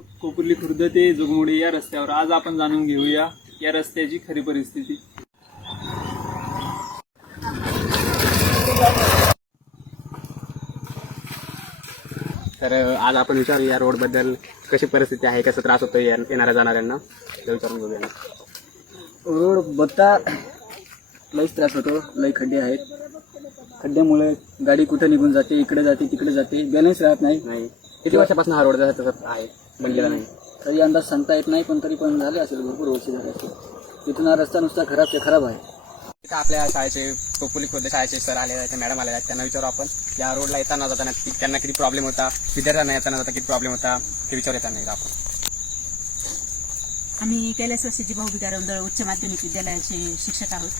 आहोत कोकुर्ली खुर्द ते जोगमोडी या रस्त्यावर। आज आपण जाणून घेऊया या रस्त्याची खरी परिस्थिती। तर आज आपण विचारू या रोड बद्दल कशी परिस्थिती आहे, कसा त्रास होतो येणाऱ्या जाणाऱ्यांना ते विचारून घेऊया। रोड बत्ता लईच त्रास होतो, लई खड्डे आहेत। खड्ड्यामुळे गाडी कुठं निघून जाते, इकडे जाते तिकडे जाते, बॅलन्स राहत नाही। किती वर्षापासून हा रोड तसं आहे बनलेला नाही? तरी अंदाज सांगता येत नाही, पण तरी पण झाले असेल, भरपूर वर्ष झाले असेल। तिथून हा रस्ता नुसता खराब आहे। आपल्या शाळेचे कोकुर्ली खुर्द शाळेचे सर आले आहेत, मॅडम आले आहेत, त्यांना विचारू आपण या रोडला येताना जाताना त्यांना किती प्रॉब्लेम होता, विद्यार्थ्यांना येताना जाता किती प्रॉब्लेम होता ते विचारू येताना आपण। आम्ही कैलासवासीजी भाऊ भिकाराम उच्च माध्यमिक विद्यालयाचे शिक्षक आहोत।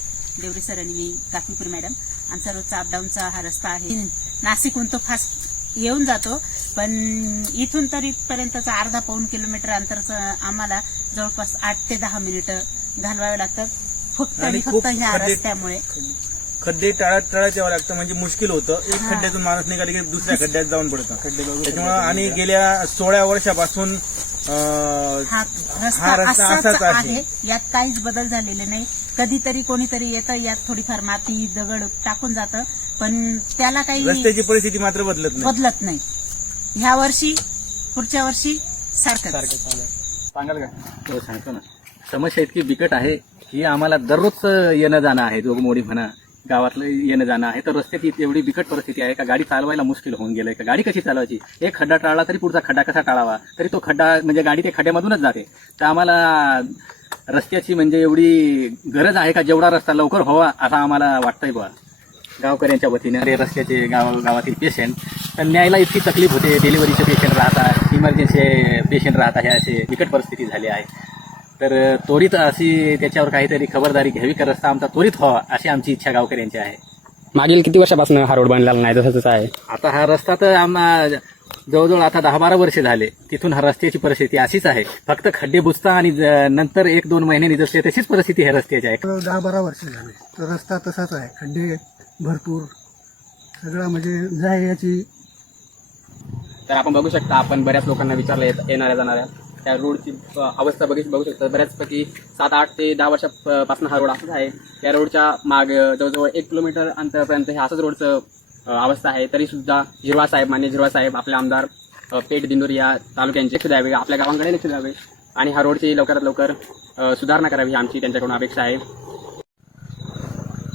देवरे सर आणि मी काकवीपूर मॅडम। आमचा रोजचा अपडाऊनचा हा रस्ता आहे। नाशिकहून तो फास्ट येऊन जातो, पण इथून तर इथपर्यंतचा अर्धा-पाऊण किलोमीटर अंतरचं आम्हाला जवळपास 8 ते 10 मिनिटं घालवावे लागतात, फक्त ह्या रस्त्यामुळे। खड्डे टाळत यावं लागतं, म्हणजे मुश्किल होतं। एक खड्ड्यातून माणूस निघाले की दुसऱ्या खड्ड्यात जाऊन पडतं त्याच्यामुळे। आणि गेल्या 16 वर्षापासून हा रस्ता असाच आहे, यात काहीच बदल झालेले नाही। कधीतरी कोणीतरी येतं, यात थोडीफार माती दगड टाकून जातं, पण त्याला काही रस्त्याची परिस्थिती मात्र बदलत नाही। ह्या वर्षी पुढच्या वर्षी सारखं सांगाल का? हो सांगतो ना। समस्या इतकी बिकट आहे की आम्हाला दररोज येणं जाणं आहे, जोगमोडी म्हणा गावातलं येणं जाणं आहे। तर रस्त्याची एवढी बिकट परिस्थिती आहे का गाडी चालवायला मुश्किल होऊन गेलंय। का गाडी कशी चालवायची, एक खड्डा टाळला तरी पुढचा खड्डा कसा टाळावा, तरी तो खड्डा म्हणजे गाडी ते खड्ड्यामधूनच जाते। तर आम्हाला रस्त्याची म्हणजे एवढी गरज आहे का जेवढा रस्ता लवकर व्हावा असं आम्हाला वाटतंय बा गावकऱ्यांच्या वतीने। ते रस्त्याचे गावातील पेशंट तर न्यायला इतकी तकलीफ होते, डिलिव्हरीचे पेशंट राहतात, इमर्जन्सी पेशंट राहतात, हे असे बिकट परिस्थिती झाली आहे। तर त्वरित अशी त्याच्यावर काहीतरी खबरदारी घ्यावी का रस्ता आमचा त्वरित व्हावा अशी आमची इच्छा गावकऱ्यांची आहे। मागील किती वर्षापासून हा रोड बनलेला नाही तसंच आहे? आता हा रस्ता तर आम्हा जवळजवळ आता 10-12 वर्ष झाले तिथून हा रस्त्याची परिस्थिती अशीच आहे। फक्त खड्डे बुजता आणि नंतर 1-2 महिन्यांनी जसली तशीच परिस्थिती ह्या रस्त्याची आहे। 10-12 वर्ष झाले तर रस्ता तसाच आहे, खड्डे भरपूर सगळा म्हणजे जायची। तर आपण बघू शकता, आपण बऱ्याच लोकांना विचारलं येणाऱ्या जाणाऱ्या त्या रोडची अवस्था बघू शकता। बऱ्याचपैकी 7-8 ते 10 वर्षापासून हा रोड असाच आहे। या रोडच्या माग जवळजवळ 1 किलोमीटर अंतरापर्यंत हे असंच रोडचं अवस्था आहे। तरी सुद्धा झिरवाळ साहेब, मान्य झिरवाळ साहेब, आपले आमदार पेठ, दिंडोरी या तालुक्यांचे लक्ष द्यावे, आपल्या गावांकडे लक्ष द्यावे आणि हा रोडची लवकरात लवकर सुधारणा करावी ही आमची त्यांच्याकडून अपेक्षा आहे।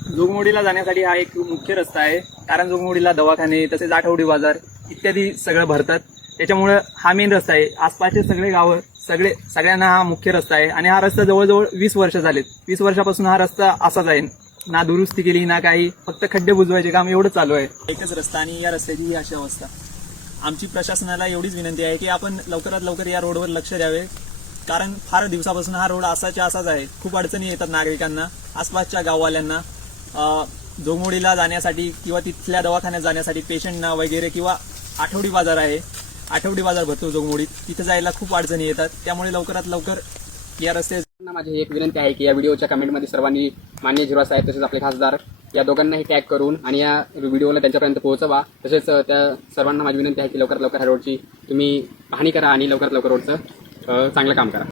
जोगमोडीला जाण्यासाठी हा एक मुख्य रस्ता आहे, कारण जोगमोडीला दवाखाने तसेच आठवडी बाजार इत्यादी सगळं भरतात। त्याच्यामुळे हा मेन रस्ता आहे। आसपासचे सगळे गावं सगळ्यांना हा मुख्य रस्ता आहे आणि हा रस्ता जवळजवळ 20 वर्ष झालेत। 20 वर्षापासून हा रस्ता असाच आहे, ना दुरुस्ती केली ना काही, फक्त खड्डे बुजवायचे काम एवढं चालू आहे। एकच रस्ता आणि या रस्त्याची ही अशी अवस्था। आमची प्रशासनाला एवढीच विनंती आहे की आपण लवकरात लवकर या रोडवर लक्ष द्यावे, कारण फार दिवसापासून हा रोड असाच आहे। खूप अडचणी येतात नागरिकांना, आसपासच्या गाववाल्यांना जोगमोडीला जाण्यासाठी किंवा तिथल्या दवाखान्यात जाण्यासाठी, पेशंटना वगैरे, किंवा आठवडी बाजार आहे, आठवडी बाजार भरतो जोगमोडीत, तिथे जायला खूप अडचणी येतात। त्यामुळे लवकरात लवकर या रस्त्याची माझी एक विनंती आहे की या व्हिडिओच्या कमेंटमध्ये सर्वांनी मान्य झिरवाळ साहेब तसेच आपले खासदार या दोघांनाही टॅग करून आणि या व्हिडिओला त्यांच्यापर्यंत पोहोचवा। तसेच त्या सर्वांना माझी विनंती आहे की लवकरात लवकर ह्या रोडची तुम्ही पाहणी करा आणि लवकरात लवकर रोडचं चांगलं काम करा।